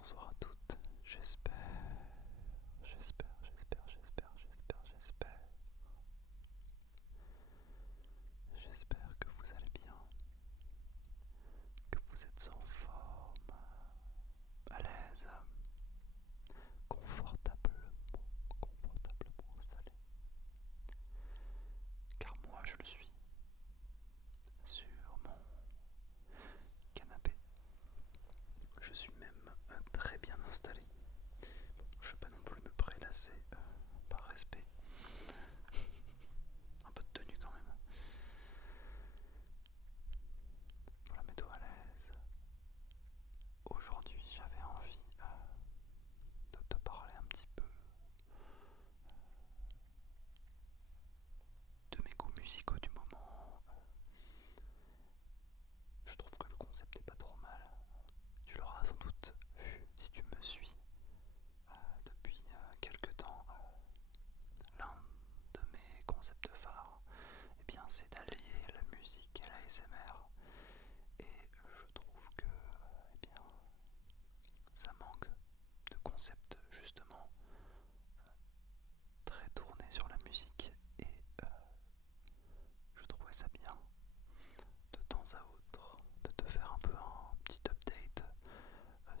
Bonsoir à toutes, j'espère que vous allez bien, que vous êtes en forme, à l'aise, confortablement installé, car moi je le suis, sur mon canapé, je suis même très bien installé. Bon, je ne vais pas non plus me prélasser par respect, un peu de tenue quand même. Voilà, mets-toi à l'aise. Aujourd'hui, j'avais envie de te parler un petit peu de mes goûts musicaux du moment. Je trouve que le concept est pas trop mal. Tu l'auras sans doute vu si tu me suis depuis quelques temps. L'un de mes concepts phares, eh bien, c'est d'allier la musique et la l'ASMR. Et je trouve que eh bien, ça manque de concepts justement très tournés sur la musique. Et je trouvais ça bien de temps à autre de te faire un peu un petit update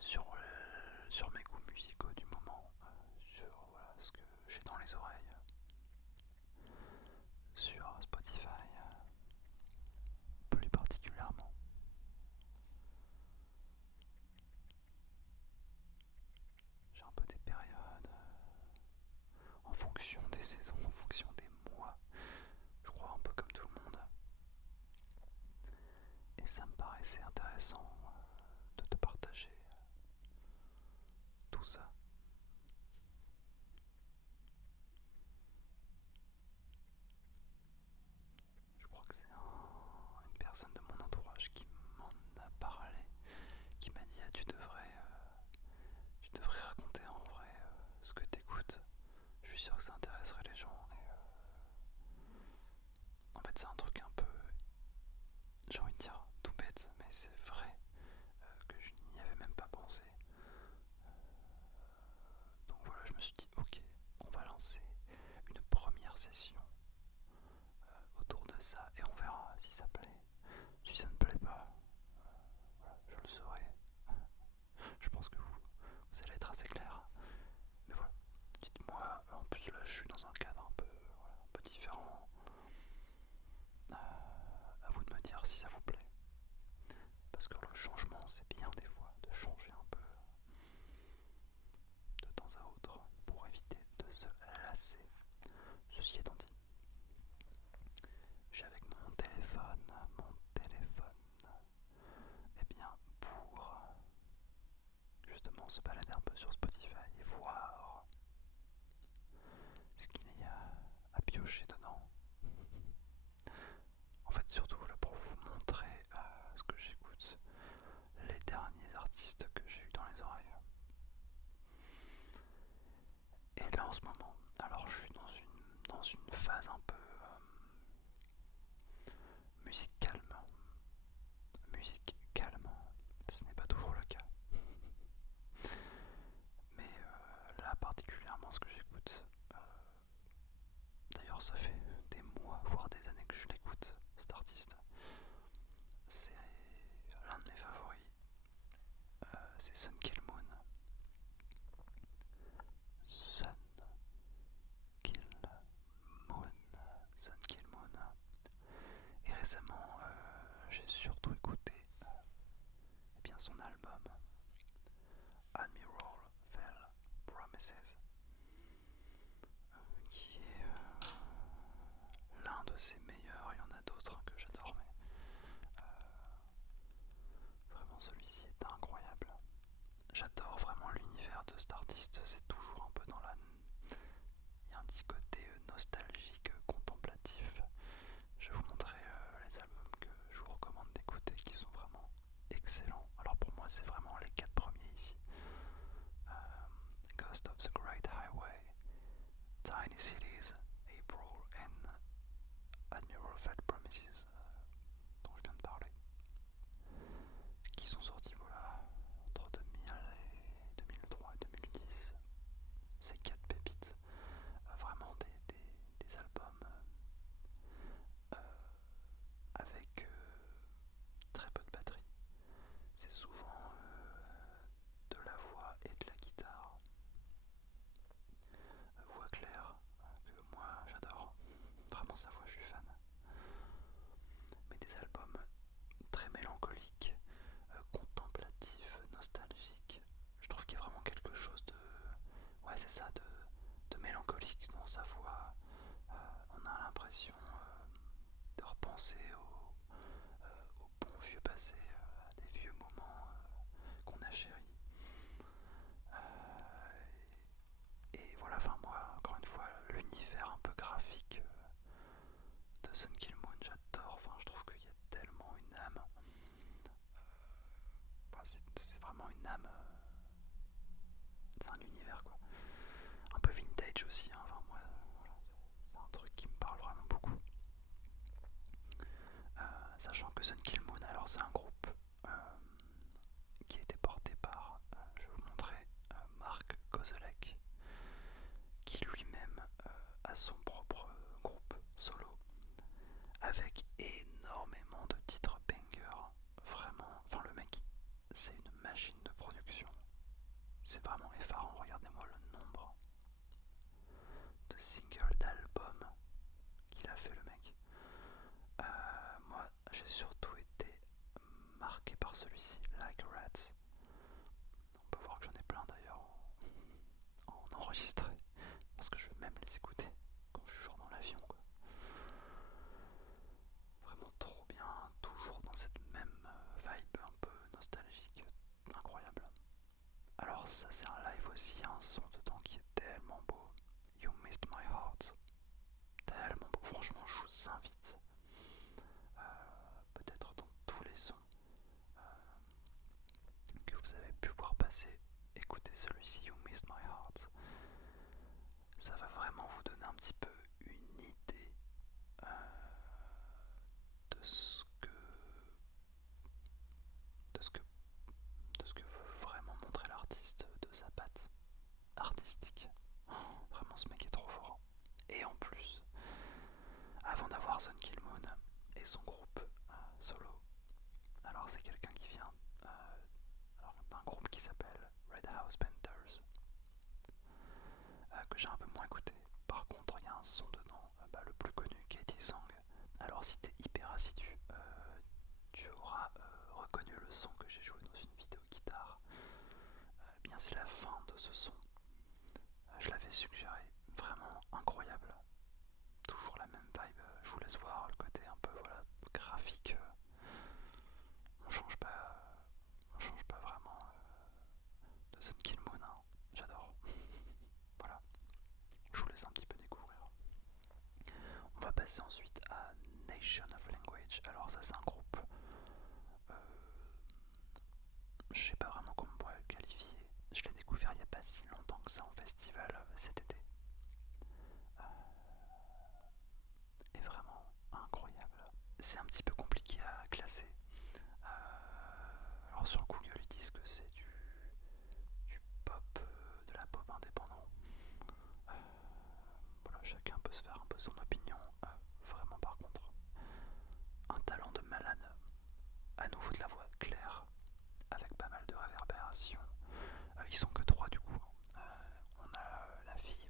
sur mes goûts musicaux du moment, sur voilà, ce que j'ai dans les oreilles, sur Spotify plus particulièrement. J'ai un peu des périodes en fonction des saisons, en fonction des mois, je crois un peu comme tout le monde. Et ça me paraissait intéressant de te partager tout ça. Je crois que c'est une personne de mon entourage qui m'en a parlé, qui m'a dit tu devrais raconter en vrai ce que t'écoutes. Je suis sûr que ça intéresserait les gens. Et en fait, c'est un truc un peu, j'ai envie de dire, tout bête, mais c'est vrai que je n'y avais même pas pensé. Donc voilà, je me suis dit, ok, on va lancer une première session autour de ça et on verra si ça plaît. Si ça ne plaît pas, voilà, je le saurai. Je pense que vous allez être assez clair. Mais voilà, dites-moi, en plus là je suis dans un cadre un peu, voilà, un peu différent. À vous de me dire si ça vous plaît. Parce que le changement, c'est bien des fois de changer un peu de temps à autre pour éviter de se lasser. Ceci étant dit, j'ai avec mon téléphone, eh bien pour justement se balader un peu sur Spotify et voir ce qu'il y a à piocher dedans. En fait, surtout là pour vous montrer ce que j'écoute, les derniers artistes que j'ai eu dans les oreilles. Et là en ce moment, alors je suis dans une phase un peu musique calme. Musique calme, ce n'est pas toujours le cas. Mais là particulièrement ce que j'écoute, d'ailleurs ça fait des mois, voire des années que je l'écoute, cet artiste. C'est l'un de mes favoris, c'est Sun Kill Moon. Sun Kill Moon, Sun Kill Moon. Et récemment, j'ai surtout écouté eh bien, son album Admiral Fell Promises, qui est l'un de ses meilleurs. Il y en a d'autres que j'adore, mais vraiment celui-ci est incroyable. J'adore vraiment l'univers de cet artiste, c'est toujours un peu dans la... Il y a un petit côté nostalgique, contemplatif. Je vais vous montrer les albums que je vous recommande d'écouter qui sont vraiment excellents. Alors pour moi c'est vraiment les 4 premiers ici. Euh, Ghost of the Great Highway, Tiny Cities, April and Admiral Fed Promises, dont je viens de parler, qui sont sortis voilà, entre 2000 et ouais, c'est ça, de mélancolique dans sa voix. On a l'impression de repenser au bon vieux passé, à des vieux moments qu'on a chéris. Et voilà, enfin moi, encore une fois, l'univers un peu graphique de Sun Kill Moon, j'adore. Enfin, je trouve qu'il y a tellement une âme. Enfin, c'est vraiment une âme. C'est un univers quoi. Un peu vintage aussi. Hein. Enfin, moi, voilà, c'est un truc qui me parle vraiment beaucoup. Sachant que Sun Kill Moon, alors c'est un groupe qui a été porté par, je vais vous montrer, Mark Kozelek, qui lui-même a son propre groupe solo, avec énormément de titres bangers. Vraiment, enfin le mec, c'est une machine de production. C'est vraiment effarant, regardez-moi le nombre de singles, d'albums qu'il a fait le mec. Moi, j'ai surtout été marqué par celui-ci, Like Rats. On peut voir que j'en ai plein d'ailleurs en enregistré, parce que je veux même les écouter quand je suis genre dans l'avion quoi. Vraiment trop bien, toujours dans cette même vibe un peu nostalgique, incroyable. Alors ça c'est un live aussi, un son dedans qui est tellement beau. You Missed My Heart, tellement beau, franchement je vous invite, peut-être dans tous les sons que vous avez pu voir passer, écoutez celui-ci, You Missed My Heart. Ça va vraiment vous donner un petit peu une idée euh, de ce que de ce que de ce que veut vraiment montrer l'artiste, de sa patte artistique. Oh, vraiment ce mec est trop fort. Et en plus, avant d'avoir Sun Kill Moon et son groupe solo, alors c'est quelqu'un qui vient d'un groupe qui s'appelle Red House Painters, que j'ai un peu moins écouté. Par contre, il y a un son dedans, le plus connu, Katie Song. Alors si t'es hyper assidu, tu auras reconnu le son que j'ai joué dans une vidéo guitare. Bien c'est la fin de ce son. Je l'avais suggéré, vraiment incroyable. Toujours la même vibe, je vous laisse voir le côté un peu voilà, graphique. On change pas vraiment de Sun Kill Moon, hein. J'adore. Voilà, je vous laisse un petit peu découvrir. On va passer ensuite à Nation of Language. Alors ça c'est un groupe, je sais pas vraiment comment on pourrait le qualifier. Je l'ai découvert il n'y a pas si longtemps que ça en festival cet été. Est vraiment incroyable. C'est un petit peu compliqué à classer. Alors sur Google ils disent que c'est du pop, de la pop indépendant. Voilà, chacun peut se faire un peu son opinion. Vraiment par contre, un talent de malade. À nouveau de la voix claire, avec pas mal de réverbération. Ils sont que trois du coup. On a la fille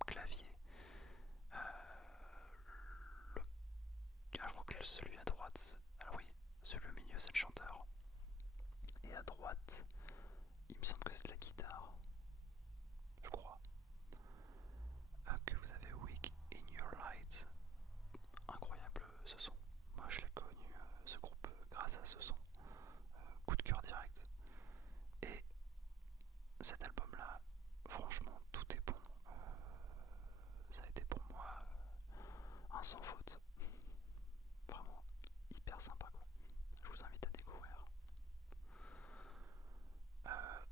au clavier. Je crois que celui à droite, alors oui, celui au milieu c'est le chanteur. Et à droite, il me semble que c'est de la guitare, je crois. Que vous avez Weak in Your Light. Incroyable ce son. Moi je l'ai connu, ce groupe, grâce à ce son. Coup de cœur direct. Et cet album là, franchement tout est bon. Ça a été pour moi un sans faute. Vraiment hyper sympa quoi. Je vous invite à découvrir.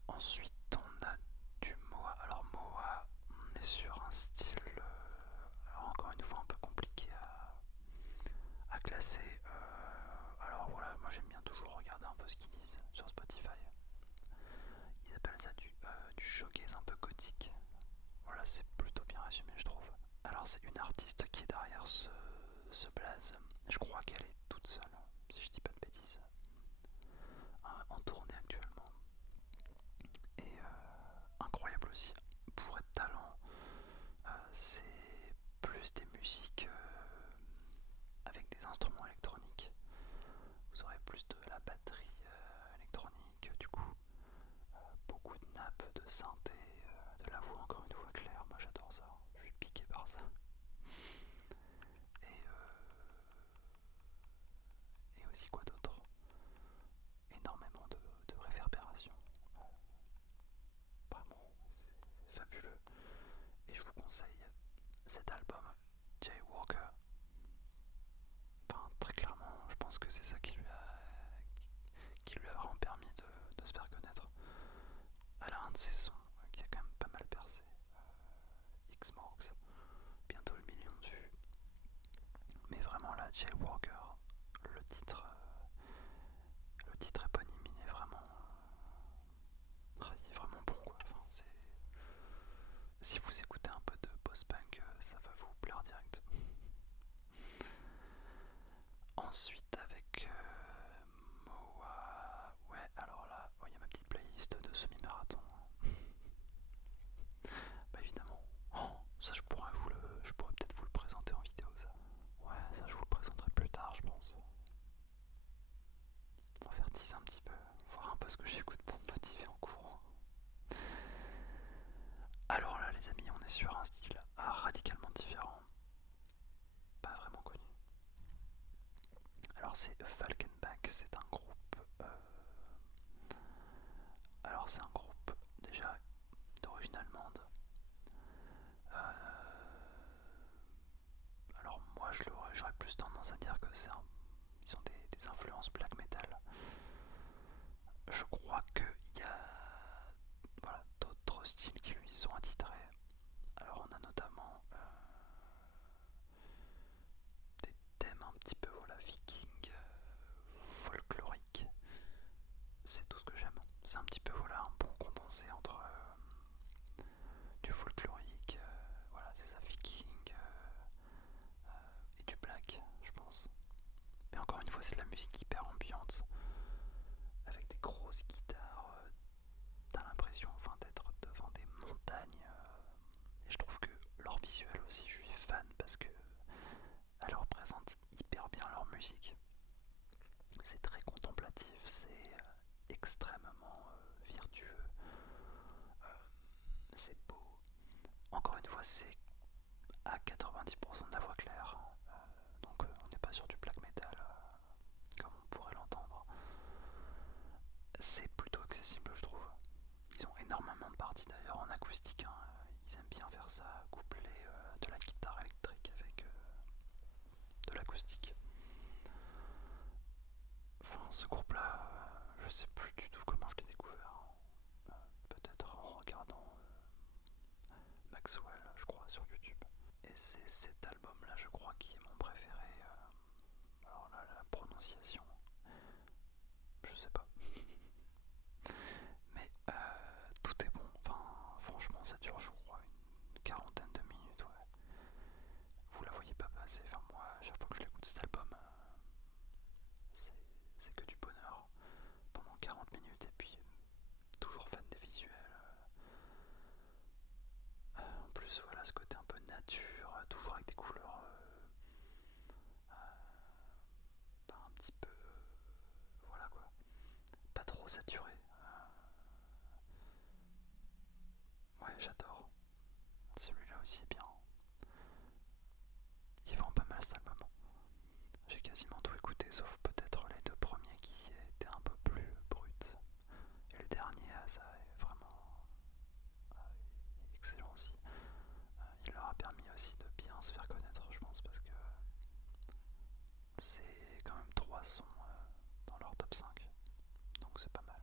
Ensuite on a du Moa. Alors Moa, on est sur un style, alors encore une fois un peu compliqué à classer. Alors voilà, moi j'aime bien toujours regarder un peu ce qu'ils disent sur Spotify. Ils appellent ça du showgaze un peu gothique. Voilà, c'est plutôt bien résumé je trouve. Alors c'est une artiste qui est derrière ce blaze. Je crois qu'elle est toute seule, si je dis pas de bêtises, en tournée actuellement. Et incroyable aussi. Pour être talent, c'est plus des musiques avec des instruments électroniques. Vous aurez plus de la batterie électronique, du coup beaucoup de nappes, de synthé, de la voix encore ce que j'écoute pour me motiver en courant. Alors là les amis, on est sur un style radicalement différent, pas vraiment connu. Alors c'est Falkenbach, c'est un groupe. Alors c'est un groupe déjà d'origine allemande. Alors moi j'aurais plus tendance à dire que ils ont des influences black metal. Je crois qu'il y a voilà, d'autres styles qui lui sont attitrés. Alors on a notamment des thèmes un petit peu voilà, viking, folklorique. C'est tout ce que j'aime. C'est un petit peu voilà, un bon condensé entre du folklorique, voilà, c'est ça, viking et du black, je pense. Mais encore une fois, c'est de la musique hyper ambiante, avec des grosses guitares. T'as l'impression enfin, d'être devant des montagnes. Et je trouve que leur visuel aussi, je suis fan parce que elle représente hyper bien leur musique. C'est très contemplatif, c'est extrêmement virtueux, c'est beau. Encore une fois, c'est à 90% de la voix claire, donc on n'est pas sur du black metal comme on pourrait l'entendre. C'est plutôt accessible, je trouve. Ils ont énormément de parties d'ailleurs en acoustique, hein. Ils aiment bien faire ça, coupler de la guitare électrique avec de l'acoustique. Enfin, ce groupe-là, je sais plus du tout comment je l'ai découvert. Peut-être en regardant Maxwell, je crois, sur YouTube. Et c'est cet album-là, je crois, qui est mon préféré. Alors là, la prononciation, je sais pas. Mais tout est bon. Enfin, franchement, ça dure, je crois, une quarantaine de minutes. Ouais. Vous la voyez pas passer. Enfin, moi, à chaque fois que je l'écoute cet album, c'est que du bonheur pendant 40 minutes. Et puis, toujours fan des visuels. En plus, voilà, ce côté un peu nature, toujours avec des couleurs un petit peu. Voilà quoi. Pas trop saturé. Ouais, j'adore. Celui-là aussi est bien. Il vend pas mal cet album. J'ai quasiment tout écouté, sauf peut-être les deux premiers qui étaient un peu plus bruts. Et le dernier, ça est vraiment excellent aussi. Il leur a permis aussi de bien se faire connaître, je pense, parce que c'est quand même 3 sons dans leur top 5. Donc c'est pas mal.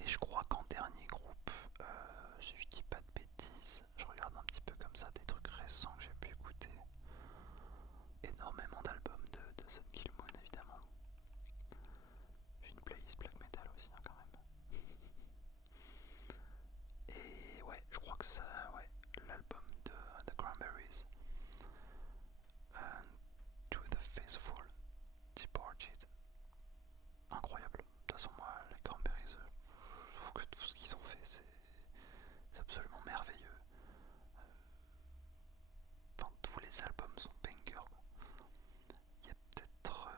Et je crois qu'en dernier groupe, si je dis pas de bêtises, je regarde un petit peu comme ça des trucs récents que j'ai pu écouter. Énormément d'albums de Sun Kill Moon évidemment. J'ai une playlist black metal aussi hein, quand même. Et ouais, je crois que ça, ouais, l'album de The Cranberries, To the Faithful Departed, incroyable. De toute façon moi, les Cranberries, je trouve que tout ce qu'ils ont fait, c'est absolument merveilleux. Enfin, tous les albums sont bangers quoi. Il y a peut-être,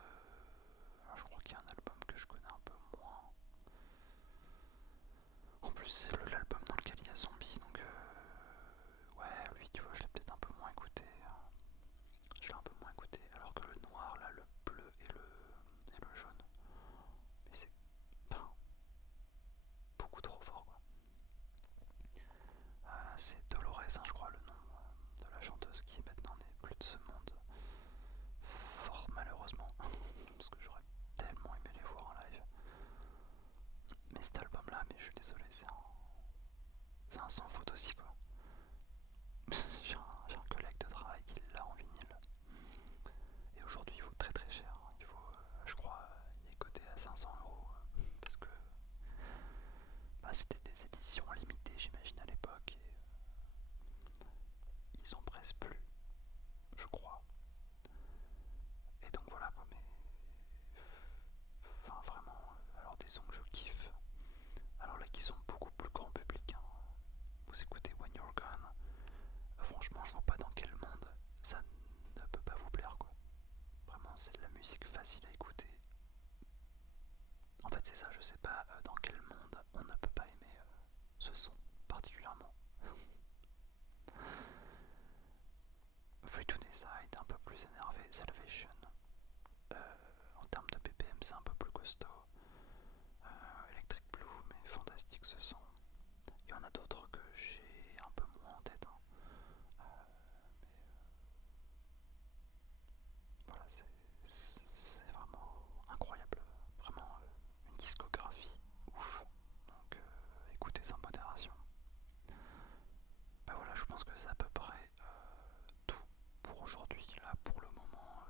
je crois qu'il y a un album que je connais un peu moins. En plus, c'est l'album dans lequel il y a Zombie, donc ouais, lui, tu vois, je l'ai peut-être un peu moins écouté. Je l'ai un peu moins écouté, alors que le noir, là, le bleu et le jaune, mais c'est enfin, beaucoup trop fort, quoi. C'est Dolores, hein, je crois, le nom de la chanteuse qui maintenant n'est plus de ce monde. Fort malheureusement, parce que j'aurais tellement aimé les voir en live. Mais cet album-là, mais je suis désolé, c'est un sans faute aussi, quoi. J'ai un collègue de travail qui l'a en vinyle. Et aujourd'hui, il vaut très très cher. Il vaut, je crois, il est coté à 500 euros. Parce que bah, c'était des éditions limitées, j'imagine, à l'époque. Et ils en pressent plus, je crois. Et donc voilà quoi, mais. Enfin, vraiment. Alors, des sons que je kiffe. Alors là, qui sont beaucoup plus grand public. Hein. Vous écoutez When fait c'est ça, je sais pas dans quel monde on ne peut pas aimer ce son particulièrement. Fleetwood Side un peu plus énervé, Salvation en termes de BPM c'est un peu plus costaud. Electric Blue, mais fantastique ce son. Il y en a d'autres que j'ai un peu moins en tête, hein. Voilà, c'est vraiment incroyable. Vraiment une discographie ouf. Donc écoutez sans modération. Bah voilà, je pense que c'est à peu près tout pour aujourd'hui. Là, pour le moment,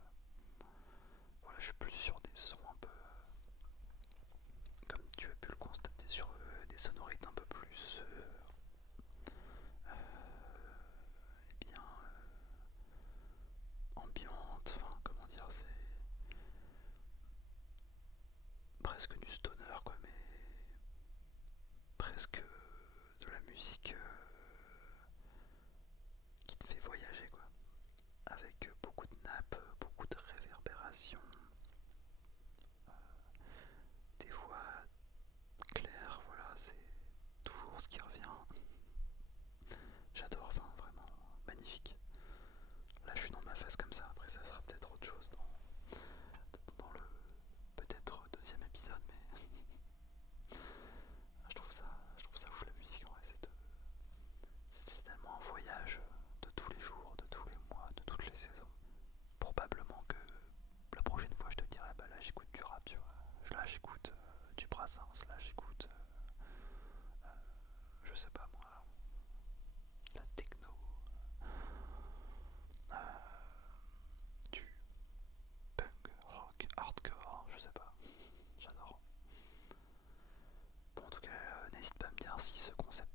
voilà, je suis plus sur des sons un peu, comme tu as pu le constater, sur des sonorités un peu plus eh bien ambiantes, enfin comment dire, c'est presque du stoner quoi, mais presque de la musique qui te fait voyager quoi, avec beaucoup de nappes, beaucoup de réverbération, des voix claires, voilà, c'est toujours ce qui revient. J'adore, enfin vraiment magnifique. Là je suis dans ma phase comme ça, après ça sera peut-être autre chose dans le peut-être deuxième épisode, mais je trouve ça ouf la musique en vrai, c'est tellement un voyage de tous les jours, de tous les mois, de toutes les saisons. Probablement que la prochaine fois je te dirai bah là j'écoute du rap, tu vois. Là j'écoute du Brassens, là j'écoute je sais pas moi, la techno, euh, du punk, rock, hardcore, je sais pas, j'adore. Bon en tout cas n'hésite pas à me dire si ce concept